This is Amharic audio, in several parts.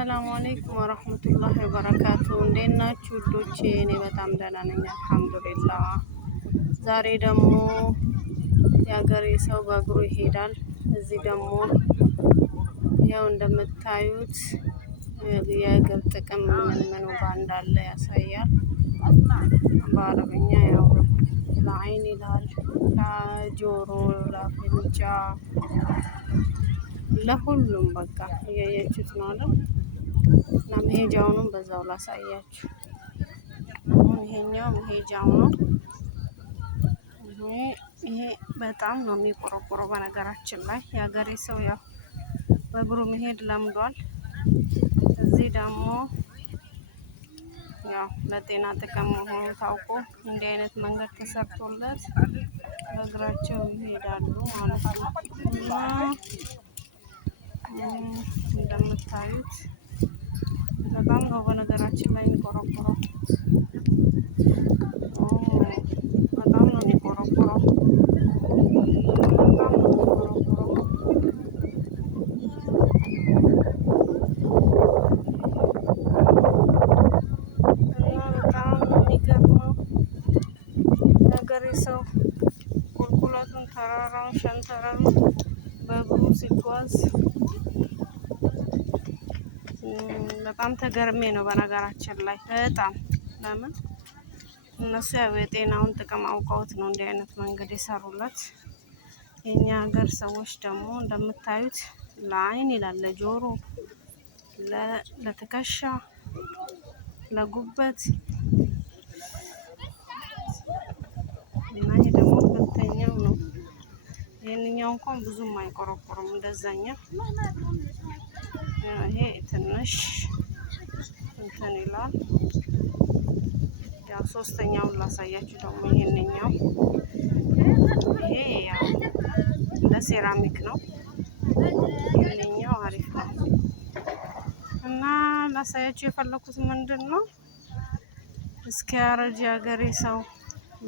አሰላሙ አለይኩም ወራህመቱላሂ ወበረካቱ። እንዴት ናችሁ ውዶቼ? እኔ በጣም ደህና ነኝ አልሐምዱሊላህ። ዛሬ ደግሞ የሀገሬ ሰው በእግሩ ይሄዳል። እዚህ ደግሞ ያው እንደምታዩት የእግር ጥቅም ምን እንዳለ ያሳያል። በአረብኛ ያው ለአይን ይላል፣ ለጆሮ፣ ለአፍንጫ፣ ለሁሉም በቃ እያያችሁት ነው አይደል? እና መሄጃውንም በዛው ላሳያችሁ። ይሄኛው መሄጃው ነው። ይሄ በጣም ነው የሚቆረቆረው። በነገራችን ላይ የሀገሬ ሰው ያው በእግሩ መሄድ ለምዷል። እዚህ ደግሞ ያው ለጤና ጥቅም መሆኑ ታውቆ እንዲህ አይነት መንገድ ተሰርቶለት በእግራቸው ይሄዳሉ ማለት ነው። እና እንደምታዩት በጣም ነው በነገራችን ላይ የሚቆረቆረው። በጣም ነው የሚቆረቆረው። የሀገሬ ሰው ቁልቁለቱን፣ ተራራውን፣ ሸንተረሩን በእግሩ ሲጓዝ በጣም ተገርሜ ነው በነገራችን ላይ በጣም ለምን እነሱ ያው የጤናውን ጥቅም አውቀውት ነው እንዲህ አይነት መንገድ የሰሩለት። የኛ ሀገር ሰዎች ደግሞ እንደምታዩት ለአይን ይላል፣ ለጆሮ፣ ለትከሻ፣ ለጉበት እና ይሄ ደግሞ ሁለተኛው ነው። ይሄንኛው እንኳን ብዙም አይቆረቆርም እንደዛኛው። ይሄ ትንሽ እንትን ይላል። ያው ሶስተኛውን ላሳያችሁ ደግሞ ይሄንኛው። ይሄ ያው እንደ ሴራሚክ ነው። ይሄንኛው አሪፍ ነው። እና ላሳያችሁ የፈለኩት ምንድን ነው እስኪ ያረጅ ሀገሬ ሰው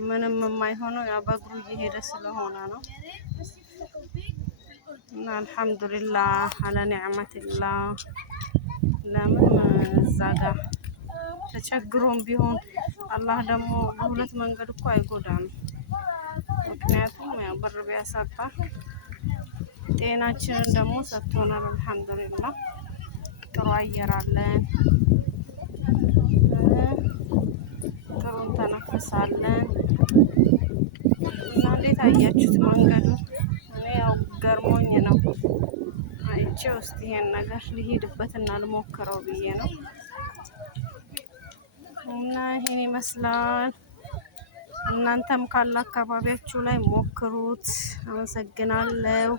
ምንም የማይሆነው ያው በእግሩ እየሄደ ስለሆነ ነው። እና አልሐምዱሊላህ አለ ኒዕመቲላህ። ለምን እዛ ጋር ተቸግሮም ቢሆን አላህ ደግሞ በሁለት መንገድ እኮ አይጎዳም። ምክንያቱም ያው ብር ቢያሳጣ ጤናችንን ደግሞ ሰጥቶናል። አልሐምዱሊላህ ጥሩ አየር አለን፣ ጥሩ እንተነፍሳለን። እና እንዴት አያችሁት መንገዱ? እኔ ያው ገርሞኝ ነው አይቼ ውስጥ ይሄን ነገር ልሄድበትና ልሞክረው ብዬ ነው። እና ይሄን ይመስላል። እናንተም ካለ አካባቢያችሁ ላይ ሞክሩት። አመሰግናለሁ።